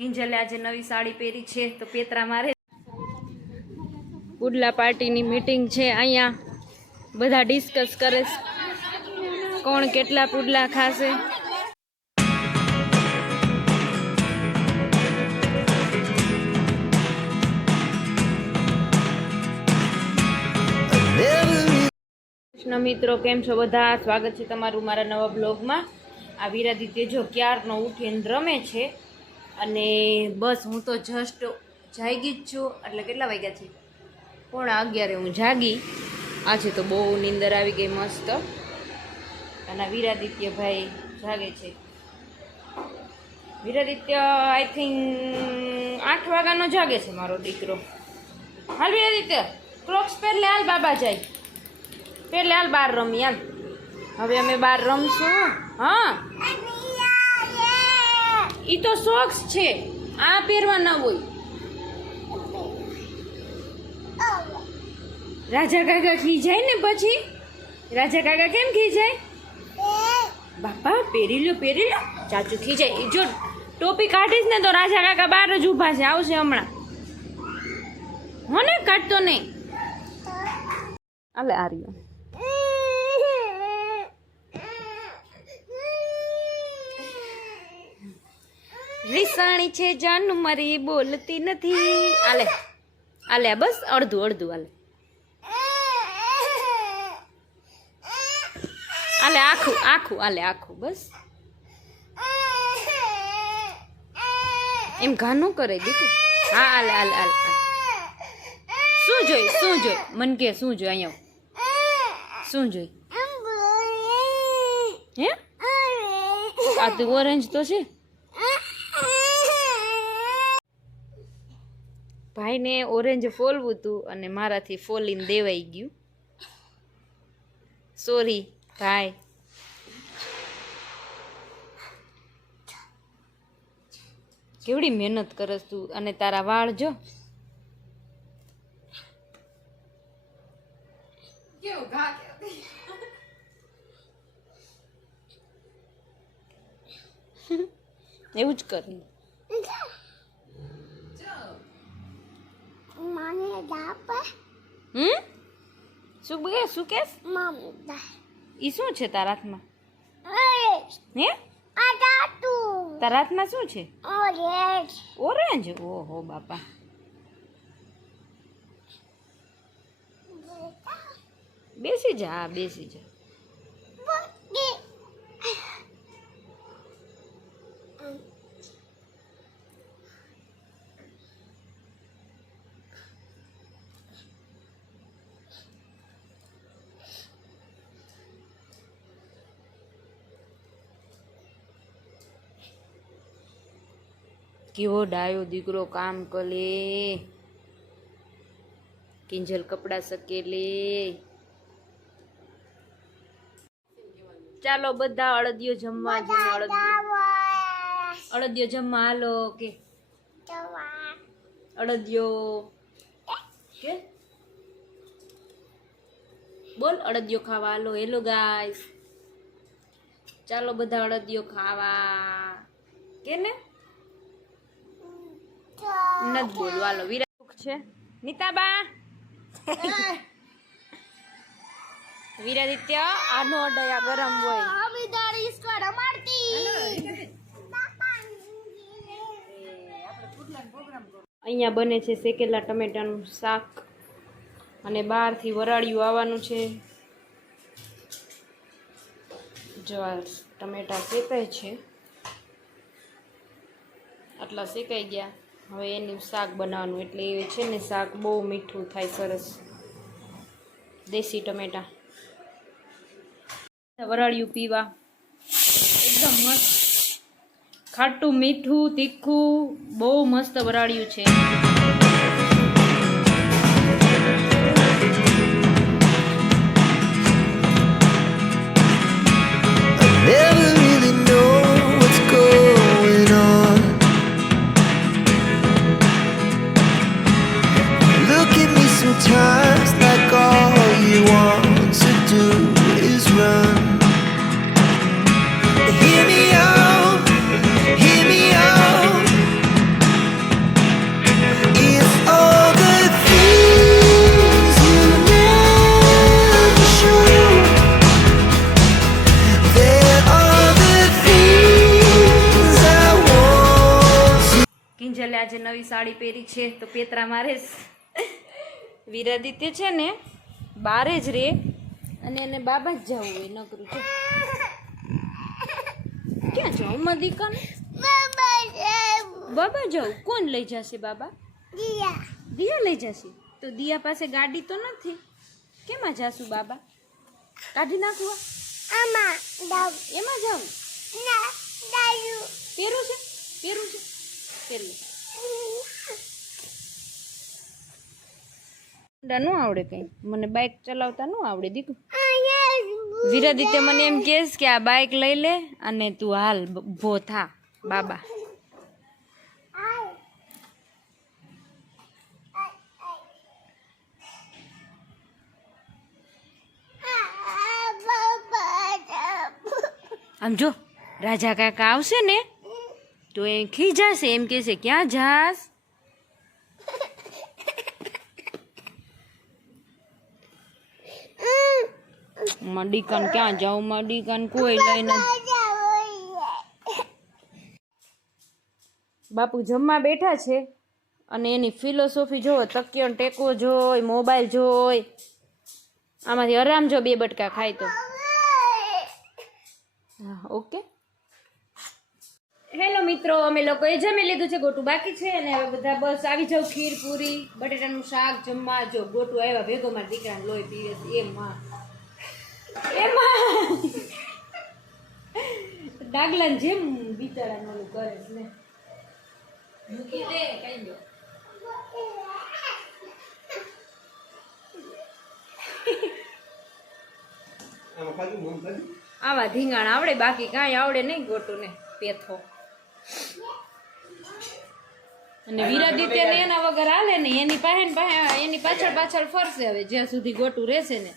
કિંજલે આજે નવી સાડી પહેરી છે, તો પેતરા મારે. પુડલા પાર્ટીની મીટિંગ છે અહીંયા. બધા ડિસ્કસ કરે કોણ કેટલા પુડલા ખાશે. કૃષ્ણ મિત્રો, કેમ છો બધા? સ્વાગત છે તમારું મારા નવા બ્લોગમાં. આ વિરાદિત્ય જો ક્યારનો ઉઠીને રમે છે. અને બસ હું તો જસ્ટ જાગી જ છું. એટલે કેટલા વાગ્યા છે? પોણા અગિયારે હું જાગી. આજે તો બહુ નીંદર આવી ગઈ મસ્ત. અને આ ભાઈ જાગે છે. વિરાદિત્ય આઈ થિંક આઠ વાગ્યાનો જાગે છે મારો દીકરો. હાલ વિરાદિત્ય ક્રોક્સ પહેરલે હાલ બાબા જાય. પહેરલે હાલ બાર રમી, હાલ. હવે અમે બાર રમશું. હા. ઈ તો શોખ છે. આ પહેરવા ન હોય. રાજા કાકા ખી જાય ને પછી? રાજા કાકા કેમ ખી જાય? બાપા, પહેરી લો પહેરી લો. ચાચુ ખી જાય. ઈ જો ટોપી કાઢીશ ને તો રાજા કાકા બહાર જ ઊભા છે, આવશે હમણાં. હો ને કાઢતો નહીં. આલે આ રીસાણી છે, જાન મારી બોલતી નથી. આલે આલે બસ અડધું અડધું, આલે. આલે, આખું આખું, આલે, આખું, બસ. એમ ઘાનું કરે, દીકું. હા, આલે આલે આલે. શું જોઈ શું જોઈ? મન કે, શું જોઈ, અહીંયા શું જોઈ? હે? આ તો ઓરેન્જ તો છે. ભાઈને ઓરેન્જ ફોલવું હતું અને મારાથી ફોલીને દેવાઈ ગયું. સોરી ભાઈ. કેવડી મહેનત કરસ તું અને તારા વાળ જો. એવું જ કરી હમ? શું બે? શું કેસ? ઈ શું છે તારા હાથમાં? હે? આ તારા હાથમાં શું છે? ઓરેન્જ. ઓહો બાપા. બેસી જા બેસી જા. કેવો ડાયો દીકરો કામ કલે. કિંજલ કપડા સકેલે. ચાલો બધા અડદિયો જમવા જેને અળદિયો જમવા. હાલો કે. અડદિયો. કે? બોલ અડદિયો ખાવા હાલો. હેલો ગાય ચાલો બધા અડદિયો ખાવા. કે ને? નથી બોલવું. હાલો વિરાટ છે. નીતાબા. વિરાદિત્ય આનો અડયા ગરમ હોય. અહીંયા બને છે શેકેલા ટમેટાનું શાક અને બહારથી વરાળિયું આવવાનું છે. જો આ ટમેટા શેકાય છે. આટલા શેકાઈ ગયા. હવે એનું શાક બનાવવાનું એટલે એ છે ને શાક બહુ મીઠું થાય સરસ. દેશી ટમેટા. વરાળિયું પીવા. એકદમ મસ્ત. ખાટું મીઠું, તીખું, બહુ મસ્ત વરાળિયું છે. કિંજલે આજે નવી સાડી પહેરી છે તો પેતરા મારે. વિરાદિત્ય છે ને બારે જ રે. અને એને બાબા જ જવું હોય નકરું છે ક્યાં જાઉં માં દીકન બાબા જાઉં? કોણ લઈ જશે બાબા? દિયા લઈ જશે. તો દિયા પાસે ગાડી તો નથી. કેમાં જાશું બાબા? કાઢી નાખવા? એમાં જાઉં? પહેરું છે? પહેરું છે? પહેરું. નું આવડે કઈ. મને બાઇક ચલાવતા ન આવડે દીકું વિરાદિત્ય મને એમ કહેશ કે આ બાઇક લઈ લે અને તું હાલ ઊભો થા બાબા. આમ જો રાજા કાકા આવશે ને તો એ ખીજાશે એમ કહેશે ક્યાં જાસ મડીકન ક્યાં જાઉં? મડીકન કોઈ લઈને બાપુ જમવા બેઠા છે અને એની ફિલોસોફી જોવો, તકિયો ટેકો જોઈ મોબાઈલ જોઈ. આમાંથી આરામ જો બે બટકા ખાય તો. હા, ઓકે. હેલો મિત્રો, અમે લોકોએ જમી લીધું છે, ગોટું બાકી છે અને હવે બધા બસ આવી જાવ ખીર પૂરી, બટેટાનું શાક જમવા જો ગોટું આવ્યા ભેગો, મારા દીકરાને લોહી પીવે એમાં એમાં ડાગલા જેમ બિચારા ઓલું કરે છે ને. મૂકી દે કઈ દો આવા ધીંગાણ આવડે બાકી કાંઈ આવડે નહીં ગોટું ને પેથો. અને વિરાદિત્ય ને એના વગર હાલે ને એની પાસે એની પાછળ પાછળ ફરશે હવે જ્યાં સુધી ગોટું રહેશે ને.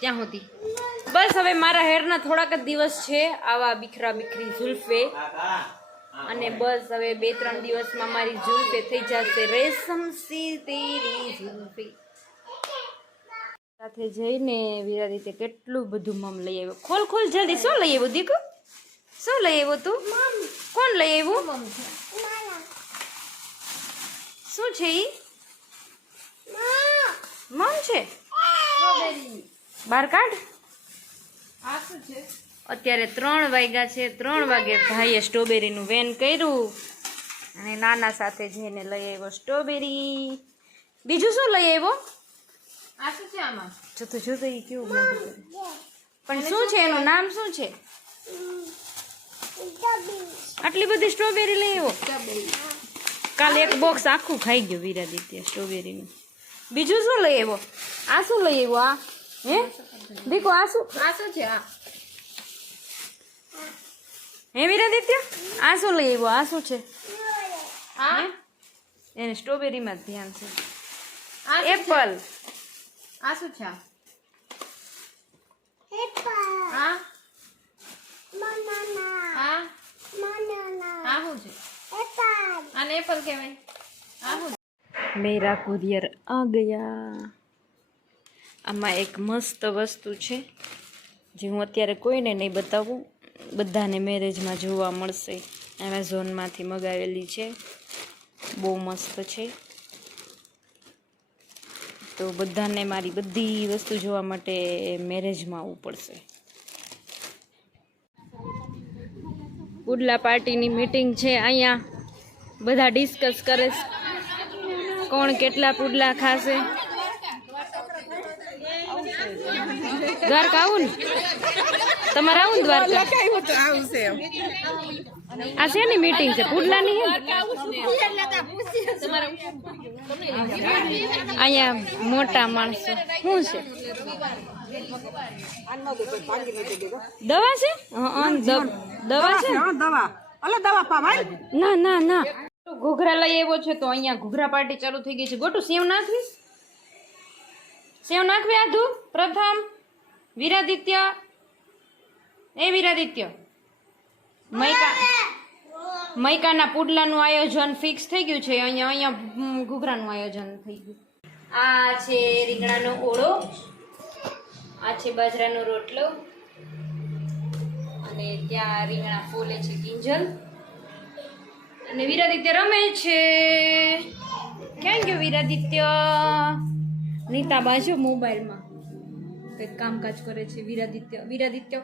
ત્યાં સુધી. બસ હવે મારા હેરના થોડાક જ દિવસ છે આવા બીખરા બીખરી ઝુલ્ફે. અને બસ હવે બે ત્રણ દિવસમાં મારી ઝુલ્ફે થઈ જશે. રેશમ સી તેરી ઝુલ્ફે. સાથે જઈને વિરા રીતે કેટલું બધું મમ લઈ આવ્યો. ખોલ ખોલ જલ્દી. શું લઈ આવ્યું દીકુ? શું લઈ આવ્યું તું? કોણ લઈ આવ્યું? શું છે ઈ? મમ. છે? બાર કાઢ. અત્યારે ત્રણ વાગ્યા છે ત્રણ વાગે ભાઈએ સ્ટ્રોબેરીનું વેન કર્યું. અને નાના સાથે જઈને લઈ આવ્યો સ્ટ્રોબેરી. બીજું શું લઈ આવ્યો? જોતો જોતો ઈ કેવું મોઢું કરે. પણ શું છે એનું નામ શું છે? આટલી બધી સ્ટ્રોબેરી લઈ આવ્યો? કાલે એક બોક્સ આખું ખાઈ ગયો વિરાદિત્ય સ્ટ્રોબેરીનું. બીજું શું લઈ આવ્યો? આ શું લઈ આવ્યો આ? હે? દીકો આ શું આ શું છે આ હે વિરાદિત્ય? આ શું લઈ આવ્યો આ શું છે આ એને સ્ટ્રોબેરીમાં જ ધ્યાન છે. એપલ. આ શું છે આ? આ આ આ શું છે. આને એપલ કહેવાય. આ શું મેરા કુરિયર આ ગયા. આમાં એક મસ્ત વસ્તુ છે, જે હું અત્યારે કોઈને નહીં બતાવું, બધાને મેરેજમાં જોવા મળશે. એમેઝોનમાંથી મગાવેલી છે. બહુ મસ્ત છે. તો બધાને મારી બધી વસ્તુ જોવા માટે મેરેજમાં આવવું પડશે. પુડલા પાર્ટીની મીટિંગ છે અહીંયા. બધા ડિસ્કસ કરે કોણ કેટલા પુડલા ખાશે? દ્વારકા આવું ને? તમારે આવું દ્વારકા? આ શેની મીટિંગ છે? પુડલા ની? અહીંયા મોટા માણસો. શું છે? દવા છે? દવા. છે? દવા. દવા પાવાય ના ના ના. ઘોઘરા લઈ આવ્યો છે તો અહીંયા ઘૂઘરા પાર્ટી ચાલુ થઈ ગઈ છે. ગોટું સેવ નાખવી? સેવ નાખવી આધુ? પ્રથમ? વિરાદિત્ય. એ વિરાદિત્ય. મૈકા મૈકાના પુડલાનું આયોજન ફિક્સ થઈ ગયું છે. અહીંયા અહીંયા ઘૂઘરાનું આયોજન થઈ ગયું. આ છે રીંગણાનો ઓળો. આ છે બાજરાનો રોટલો. અને ત્યાં રીંગણા ફોલે છે કિંજલ. અને વીરાદિત્ય રમે છે. ક્યાં ગયો વીરાદિત્ય? નીતા બાજુ મોબાઈલમાં. કંઈક કામકાજ કરે છે વીરાદિત્ય વીરાદિત્ય.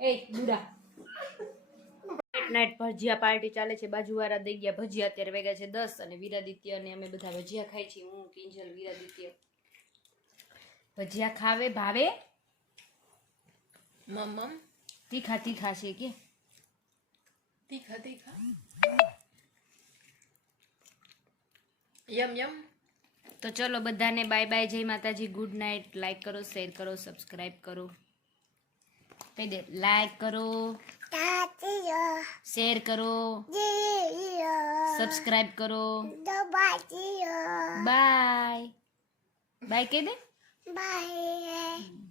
એ બુરા નાઇટ ભજીયા પાર્ટી ચાલે છે બાજુવાળા દઈ ગયા ભજીયા અત્યારે વેગા છે દસ અને વીરાદિત્ય અને અમે બધા ભજીયા ખાઈ છીએ હું કિંજલ વીરાદિત્ય. ભજીયા ખાવે ભાવે? મમ મમ. તીખા તીખા છે કે? તીખા તીખા. યમ યમ. તો ચલો બધાને બાય બાય જય માતાજી ગુડ નાઇટ લાઈક કરો શેર કરો સબસ્ક્રાઈબ કરો. કહી દે લાઈક કરો શેર કરો સબસ્ક્રાઈબ કરો. બાય બાય કહી દે. Bye.